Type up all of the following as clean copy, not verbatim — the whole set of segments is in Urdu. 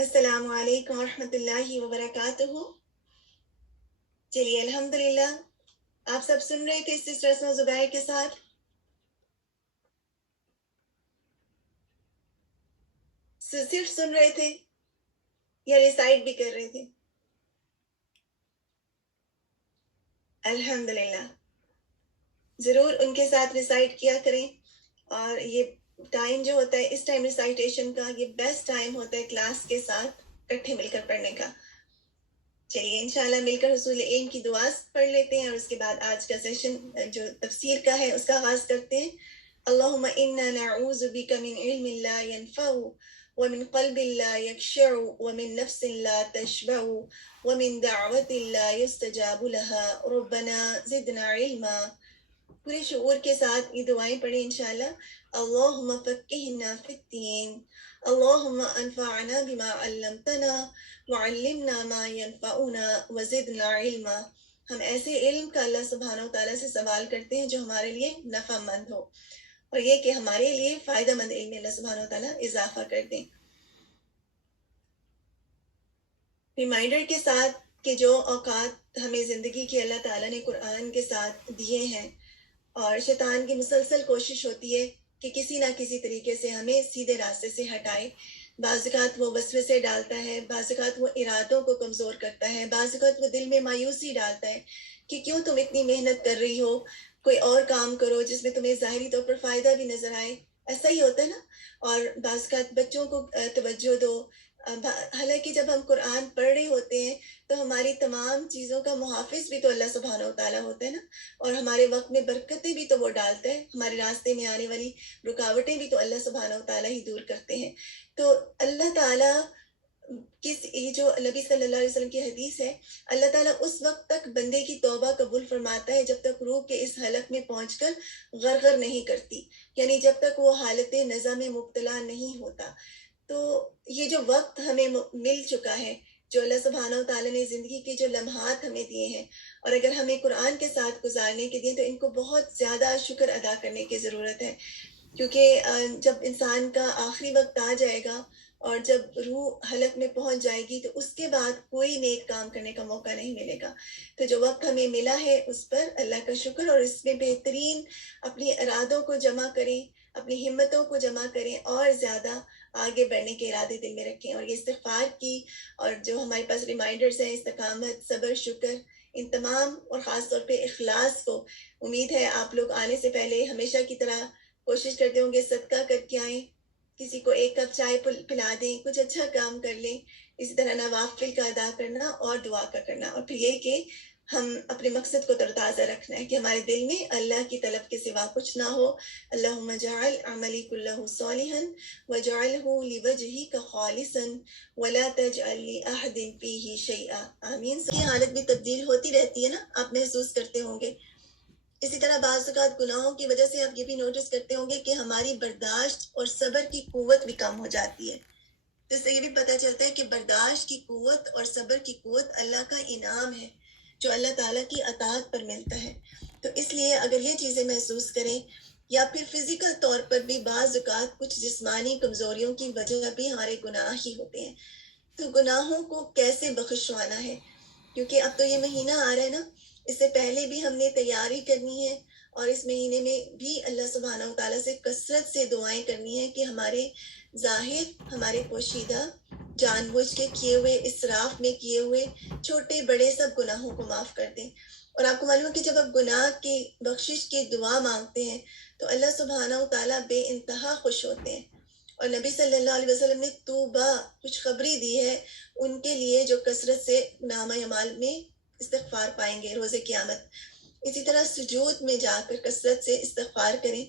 السلام علیکم ورحمۃ اللہ وبرکاتہ۔ چلیے الحمدللہ، آپ سب سن رہے تھے سسٹر اسماء زبیر کے ساتھ؟ صرف سن رہے تھے یا ریسائٹ بھی کر رہے تھے؟ الحمدللہ، ضرور ان کے ساتھ ریسائٹ کیا کریں۔ اور یہ ٹائم جو ہوتا ہے اس ٹائم ریسائٹیشن کا، یہ بیسٹ ٹائم ہوتا ہے کلاس کے ساتھ اکٹھے مل کر پڑھنے کا۔ چلیے انشاءاللہ مل کر حصول علم کی دعا پڑھ لیتے ہیں، اور اس کے بعد آج کا سیشن جو تفسیر کا ہے اس کا آغاز کرتے ہیں۔ اللہم انا نعوذ بک من علم لا ينفع ومن قلب لا يخشع ومن نفس لا تشبع ومن دعوة لا يستجاب لها ربنا زدنا علما۔ پورے شعور کے ساتھ یہ دعائیں پڑھیں انشاءاللہ۔ اللہم فقہنا فی الدین، اللہم انفعنا بما علمتنا وعلمنا ما ينفعنا وزدنا علما۔ ہم ایسے علم کا اللہ سبحانہ وتعالیٰ سے سوال کرتے ہیں جو ہمارے لیے نفع مند ہو، اور یہ کہ ہمارے لیے فائدہ مند علم اللہ سبحانہ وتعالیٰ اضافہ کر دیں۔ ریمائنڈر کے ساتھ کہ جو اوقات ہمیں زندگی کے اللہ تعالیٰ نے قرآن کے ساتھ دیے ہیں، اور شیطان کی مسلسل کوشش ہوتی ہے کہ کسی نہ کسی طریقے سے ہمیں سیدھے راستے سے ہٹائے۔ بعض اوقات وہ وسوسے ڈالتا ہے، بعض اوقات وہ ارادوں کو کمزور کرتا ہے، بعض اوقات وہ دل میں مایوسی ڈالتا ہے کہ کیوں تم اتنی محنت کر رہی ہو، کوئی اور کام کرو جس میں تمہیں ظاہری طور پر فائدہ بھی نظر آئے۔ ایسا ہی ہوتا ہے نا۔ اور بعض اوقات بچوں کو توجہ دو، حالانکہ جب ہم قرآن پڑھ رہے ہوتے ہیں تو ہماری تمام چیزوں کا محافظ بھی تو اللہ سبحانہ وتعالیٰ ہوتا ہے نا، اور ہمارے وقت میں برکتیں بھی تو وہ ڈالتا ہے، ہمارے راستے میں آنے والی رکاوٹیں بھی تو اللہ سبحانہ وتعالیٰ ہی دور کرتے ہیں۔ تو اللہ تعالیٰ یہ جو نبی صلی اللہ علیہ وسلم کی حدیث ہے، اللہ تعالیٰ اس وقت تک بندے کی توبہ قبول فرماتا ہے جب تک روح کے اس حلق میں پہنچ کر غرغر نہیں کرتی، یعنی جب تک وہ حالت نزع میں مبتلا نہیں ہوتا۔ تو یہ جو وقت ہمیں مل چکا ہے، جو اللہ سبحانہ وتعالیٰ نے زندگی کے جو لمحات ہمیں دیے ہیں، اور اگر ہمیں قرآن کے ساتھ گزارنے کے دیے تو ان کو بہت زیادہ شکر ادا کرنے کی ضرورت ہے، کیونکہ جب انسان کا آخری وقت آ جائے گا اور جب روح حلق میں پہنچ جائے گی تو اس کے بعد کوئی نیک کام کرنے کا موقع نہیں ملے گا۔ تو جو وقت ہمیں ملا ہے اس پر اللہ کا شکر، اور اس میں بہترین اپنی ارادوں کو جمع کریں، اپنی ہمتوں کو جمع کریں، اور زیادہ آگے بڑھنے کے ارادے دل میں رکھیں۔ اور یہ استغفار کی اور جو ہمارے پاس ریمائنڈرز ہیں، استقامت، صبر، شکر، ان تمام، اور خاص طور پہ اخلاص کو، امید ہے آپ لوگ آنے سے پہلے ہمیشہ کی طرح کوشش کرتے ہوں گے صدقہ کر کے آئیں، کسی کو ایک کپ چائے پلا دیں، کچھ اچھا کام کر لیں۔ اسی طرح نوافل کا ادا کرنا اور دعا کا کرنا، اور پھر یہ کہ ہم اپنے مقصد کو ترتازہ رکھنا ہے کہ ہمارے دل میں اللہ کی طلب کے سوا کچھ نہ ہو۔ اللہم جعل عملی کلہ صالحا وجعلہ لوجہک خالصا ولا تجعل لأحد فیہ شیئا۔ آمین۔ کی حالت بھی تبدیل ہوتی رہتی ہے نا، آپ محسوس کرتے ہوں گے۔ اسی طرح بعض اوقات گناہوں کی وجہ سے آپ یہ بھی نوٹس کرتے ہوں گے کہ ہماری برداشت اور صبر کی قوت بھی کم ہو جاتی ہے۔ جس سے یہ بھی پتہ چلتا ہے کہ برداشت کی قوت اور صبر کی قوت اللہ کا انعام ہے جو اللہ تعالیٰ کی اطاعت پر ملتا ہے۔ تو اس لیے اگر یہ چیزیں محسوس کریں، یا پھر فزیکل طور پر بھی بعض اوقات کچھ جسمانی کمزوریوں کی وجہ بھی ہمارے گناہ ہی ہوتے ہیں، تو گناہوں کو کیسے بخشوانا ہے؟ کیونکہ اب تو یہ مہینہ آ رہا ہے نا، اس سے پہلے بھی ہم نے تیاری کرنی ہے، اور اس مہینے میں بھی اللہ سبحانہ وتعالیٰ سے کثرت سے دعائیں کرنی ہے کہ ہمارے ظاہر، ہمارے پوشیدہ، جان بوجھ کے کیے ہوئے، اسراف میں کیے ہوئے چھوٹے بڑے سب گناہوں کو معاف کر دیں۔ اور آپ کو معلوم ہے کہ جب آپ گناہ کی بخشش کی دعا مانگتے ہیں تو اللہ سبحانہ وتعالیٰ بے انتہا خوش ہوتے ہیں۔ اور نبی صلی اللہ علیہ وسلم نے توبہ، خوشخبری دی ہے ان کے لیے جو کثرت سے نامہ اعمال میں استغفار پائیں گے روز قیامت۔ اسی طرح سجود میں جا کر کثرت سے استغفار کریں،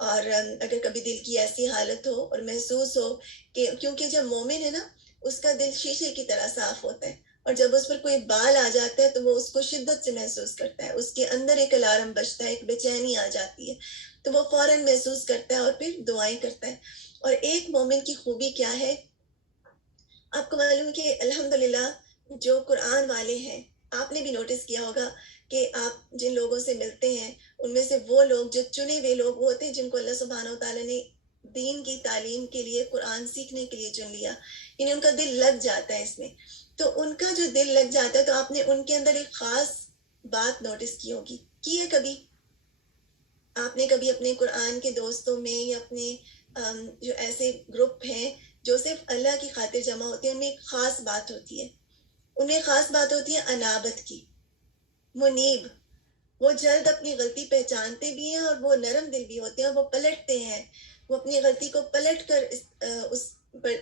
اور اگر کبھی دل کی ایسی حالت ہو اور محسوس ہو کہ، کیونکہ جب مومن ہے نا اس کا دل شیشے کی طرح صاف ہوتا ہے، اور جب اس پر کوئی بال آ جاتا ہے تو وہ اس کو شدت سے محسوس کرتا ہے، اس کے اندر ایک الارم بجتا ہے، ایک بے چینی آ جاتی ہے، تو وہ فوراً محسوس کرتا ہے اور پھر دعائیں کرتا ہے۔ اور ایک مومن کی خوبی کیا ہے، آپ کو معلوم ہے کہ الحمدللہ جو قرآن والے ہیں، آپ نے بھی نوٹس کیا ہوگا کہ آپ جن لوگوں سے ملتے ہیں ان میں سے وہ لوگ جو چنے ہوئے لوگ ہوتے ہیں جن کو اللہ سبحانہ وتعالیٰ نے دین کی تعلیم کے لیے، قرآن سیکھنے کے لیے چن لیا، یعنی ان کا دل لگ جاتا ہے اس میں. تو ان کا جو دل لگ جاتا ہے تو آپ نے ان کے اندر ایک خاص بات نوٹس کی ہوگی. کی ہے کبھی آپ نے کبھی اپنے قرآن کے دوستوں میں یا اپنے جو ایسے گروپ ہیں جو صرف اللہ کی خاطر جمع ہوتے ہیں، ان میں ایک خاص بات ہوتی ہے. ان میں خاص بات ہوتی ہے انابت کی. منیب، وہ جلد اپنی غلطی پہچانتے بھی ہیں اور وہ نرم دل بھی ہوتے ہیں، اور وہ پلٹتے ہیں. وہ اپنی غلطی کو پلٹ کر اس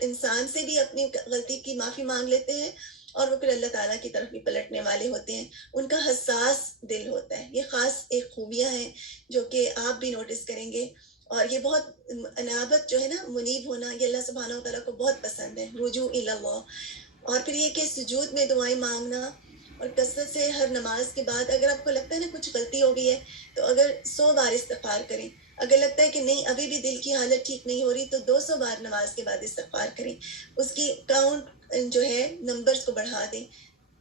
انسان سے بھی اپنی غلطی کی معافی مانگ لیتے ہیں، اور وہ پھر اللہ تعالیٰ کی طرف بھی پلٹنے والے ہوتے ہیں. ان کا حساس دل ہوتا ہے. یہ خاص ایک خوبیاں ہیں جو کہ آپ بھی نوٹس کریں گے. اور یہ بہت انابت جو ہے نا، منیب ہونا، یہ اللہ سبحانہ و تعالیٰ کو بہت پسند ہے. رجوع الی اللہ. اور پھر یہ کہ سجود میں دعائیں مانگنا، اور کثرت سے ہر نماز کے بعد اگر آپ کو لگتا ہے نا کچھ غلطی ہو گئی ہے تو اگر 100 بار استغفار کریں. اگر لگتا ہے کہ نہیں ابھی بھی دل کی حالت ٹھیک نہیں ہو رہی تو 200 بار نماز کے بعد استغفار کریں. اس کی کاؤنٹ جو ہے نمبرز کو بڑھا دیں.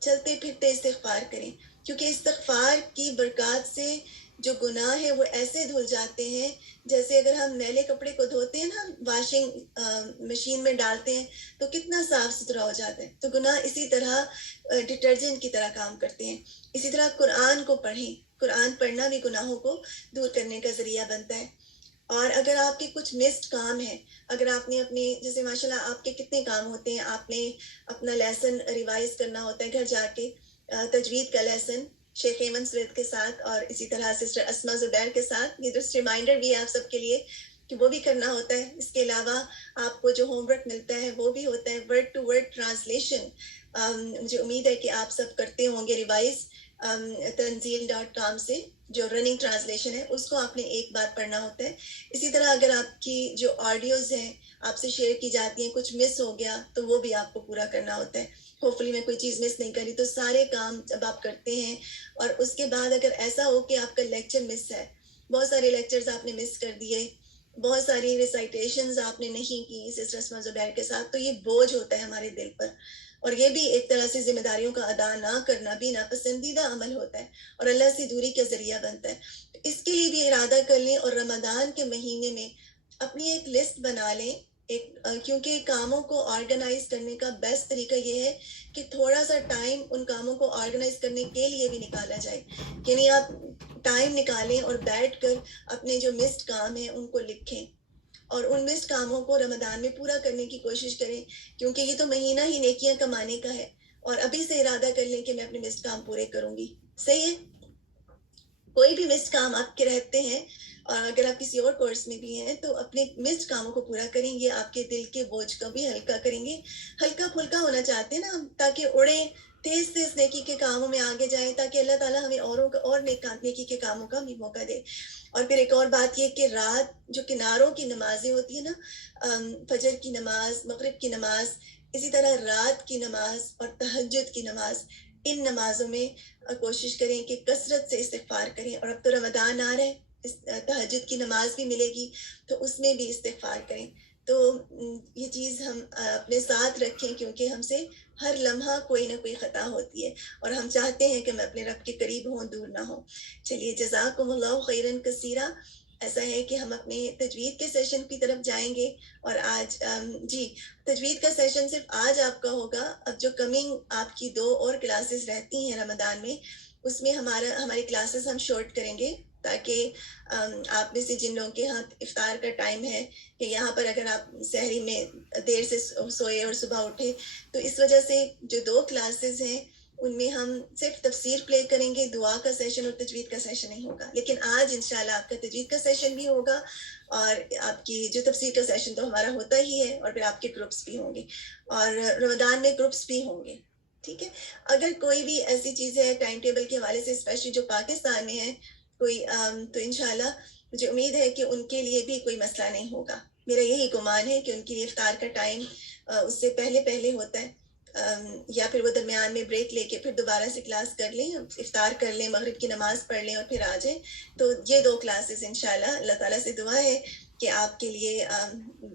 چلتے پھرتے استغفار کریں، کیونکہ استغفار کی برکات سے جو گناہ ہے وہ ایسے دھل جاتے ہیں جیسے اگر ہم میلے کپڑے کو دھوتے ہیں نا، واشنگ مشین میں ڈالتے ہیں تو کتنا صاف ستھرا ہو جاتا ہے. تو گناہ اسی طرح ڈٹرجنٹ کی طرح کام کرتے ہیں. اسی طرح قرآن کو پڑھیں. قرآن پڑھنا بھی گناہوں کو دور کرنے کا ذریعہ بنتا ہے. اور اگر آپ کے کچھ مسڈ کام ہیں، اگر آپ نے اپنے جیسے ماشاءاللہ آپ کے کتنے کام ہوتے ہیں، آپ نے اپنا لیسن ریوائز کرنا ہوتا ہے گھر جا کے، تجوید کا لیسن شیخ ایمن سوید کے ساتھ اور اسی طرح سسٹر اسما زبیر کے ساتھ. یہ جسٹ ریمائنڈر بھی ہے آپ سب کے لیے کہ وہ بھی کرنا ہوتا ہے. اس کے علاوہ آپ کو جو ہوم ورک ملتا ہے وہ بھی ہوتا ہے. ورڈ ٹو ورڈ ٹرانسلیشن مجھے امید ہے کہ آپ سب کرتے ہوں گے ریوائز. تنزیل.com سے جو رننگ ٹرانسلیشن ہے اس کو آپ نے ایک بار پڑھنا ہوتا ہے. اسی طرح اگر آپ کی جو آڈیوز ہیں آپ سے شیئر کی جاتی ہیں، کچھ مس ہو گیا تو وہ بھی آپ کو پورا کرنا ہوتا ہے. ہوپفلی میں کوئی چیز مس نہیں کری. تو سارے کام جب آپ کرتے ہیں اور اس کے بعد اگر ایسا ہو کہ آپ کا لیکچر مس ہے، بہت سارے لیکچرز آپ نے مس کر دیے، بہت ساری ریسائٹیشنز آپ نے نہیں کی سسٹر اسما زبیر کے ساتھ، تو یہ بوجھ ہوتا ہے ہمارے دل پر. اور یہ بھی ایک طرح سے ذمہ داریوں کا ادا نہ کرنا بھی ناپسندیدہ عمل ہوتا ہے اور اللہ سے دوری کا ذریعہ بنتا ہے. اس کے لیے بھی ارادہ کر لیں اور رمضان کے مہینے میں اپنی ایک لسٹ بنا لیں. کیونکہ کاموں کو آرگنائز کرنے کا بیسٹ طریقہ یہ ہے کہ تھوڑا سا ٹائم ان کاموں کو آرگنائز کرنے کے لیے بھی نکالا جائے. یعنی آپ ٹائم نکالیں اور بیٹھ کر اپنے جو مسڈ کام ہیں ان کو لکھیں اور ان مسڈ کاموں کو رمضان میں پورا کرنے کی کوشش کریں، کیونکہ یہ تو مہینہ ہی نیکیاں کمانے کا ہے. اور ابھی سے ارادہ کر لیں کہ میں اپنے مسڈ کام پورے کروں گی. صحیح ہے؟ کوئی بھی مسڈ کام آپ کے رہتے ہیں اور اگر آپ کسی اور کورس میں بھی ہیں تو اپنے مسڈ کاموں کو پورا کریں گے، آپ کے دل کے بوجھ کو بھی ہلکا کریں گے. ہلکا پھلکا ہونا چاہتے ہیں نا ہم، تاکہ اڑے تیز تیز نیکی کے کاموں میں آگے جائیں، تاکہ اللہ تعالیٰ ہمیں اوروں کا اور نیکی کے کاموں کا بھی موقع دے. اور پھر ایک اور بات یہ کہ رات جو کناروں کی نمازیں ہوتی ہیں نا، فجر کی نماز، مغرب کی نماز، اسی طرح رات کی نماز اور تہجد کی نماز، ان نمازوں میں کوشش کریں کہ کثرت سے استغفار کریں. اور اب تو رمضان آ رہا ہے، تہجد کی نماز بھی ملے گی تو اس میں بھی استغفار کریں. تو یہ چیز ہم اپنے ساتھ رکھیں، کیونکہ ہم سے ہر لمحہ کوئی نہ کوئی خطا ہوتی ہے اور ہم چاہتے ہیں کہ ہم اپنے رب کے قریب ہوں، دور نہ ہوں. چلیے، جزاکم اللہ خیرن کثیرہ. ایسا ہے کہ ہم اپنے تجوید کے سیشن کی طرف جائیں گے. اور آج جی تجوید کا سیشن صرف آج آپ کا ہوگا. اب جو کمنگ آپ کی 2 اور کلاسز رہتی ہیں رمضان میں، اس میں ہماری کلاسز ہم شارٹ کریں گے، تاکہ آپ میں سے جن لوگوں کے ہاں افطار کا ٹائم ہے کہ یہاں پر اگر آپ سحری میں دیر سے سوئے اور صبح اٹھے، تو اس وجہ سے جو 2 کلاسز ہیں ان میں ہم صرف تفسیر پلے کریں گے. دعا کا سیشن اور تجوید کا سیشن نہیں ہوگا. لیکن آج انشاءاللہ آپ کا تجوید کا سیشن بھی ہوگا اور آپ کی جو تفسیر کا سیشن تو ہمارا ہوتا ہی ہے، اور پھر آپ کے گروپس بھی ہوں گے اور رمضان میں گروپس بھی ہوں گے. ٹھیک ہے؟ اگر کوئی بھی ایسی چیز ہے ٹائم ٹیبل کے حوالے سے، اسپیشلی جو پاکستان میں ہے کوئی، تو انشاءاللہ مجھے امید ہے کہ ان کے لیے بھی کوئی مسئلہ نہیں ہوگا. میرا یہی گمان ہے کہ ان کے لیے افطار کا ٹائم اس سے پہلے ہوتا ہے، یا پھر وہ درمیان میں بریک لے کے پھر دوبارہ سے کلاس کر لیں، افطار کر لیں، مغرب کی نماز پڑھ لیں اور پھر آ جائیں. تو یہ 2 کلاسز انشاءاللہ، اللہ تعالیٰ سے دعا ہے کہ آپ کے لیے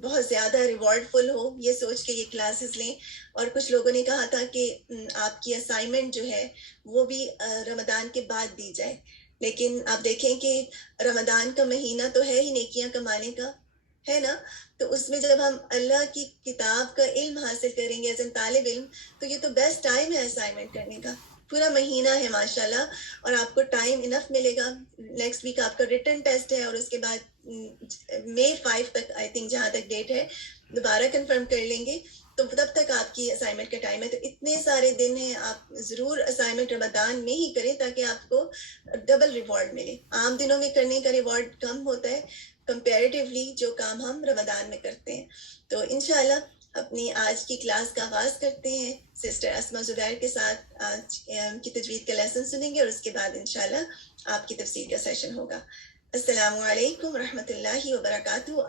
بہت زیادہ ریوارڈ فل ہو، یہ سوچ کے یہ کلاسز لیں. اور کچھ لوگوں نے کہا تھا کہ آپ کی اسائنمنٹ جو ہے وہ بھی رمضان کے بعد دی جائے، لیکن آپ دیکھیں کہ رمضان کا مہینہ تو ہے ہی نیکیاں کمانے کا، ہے نا. تو اس میں جب ہم اللہ کی کتاب کا علم حاصل کریں گے ایز این طالب علم, تو یہ تو بیسٹ ٹائم ہے اسائنمنٹ کرنے کا. پورا مہینہ ہے ماشاءاللہ, اور آپ کو ٹائم انف ملے گا. نیکسٹ ویک آپ کا ریٹن ٹیسٹ ہے, اور اس کے بعد مئی 5 تک آئی تھنک جہاں تک ڈیٹ ہے, دوبارہ کنفرم کر لیں گے. تو تب تک آپ کی اسائنمنٹ کا ٹائم ہے. تو اتنے سارے دن ہیں, آپ ضرور اسائنمنٹ رمضان میں ہی کریں تاکہ آپ کو ڈبل ریوارڈ ملے. عام دنوں میں کرنے کا ریوارڈ کم ہوتا ہے کمپیریٹیولی جو کام ہم رمضان میں کرتے ہیں. تو انشاءاللہ اپنی آج کی کلاس کا آغاز کرتے ہیں. سسٹر اسما زبیر کے ساتھ آج کی تجوید کا لیسن سنیں گے, اور اس کے بعد انشاءاللہ آپ کی تفسیر کا سیشن ہوگا. السلام علیکم ورحمۃ اللہ وبرکاتہ.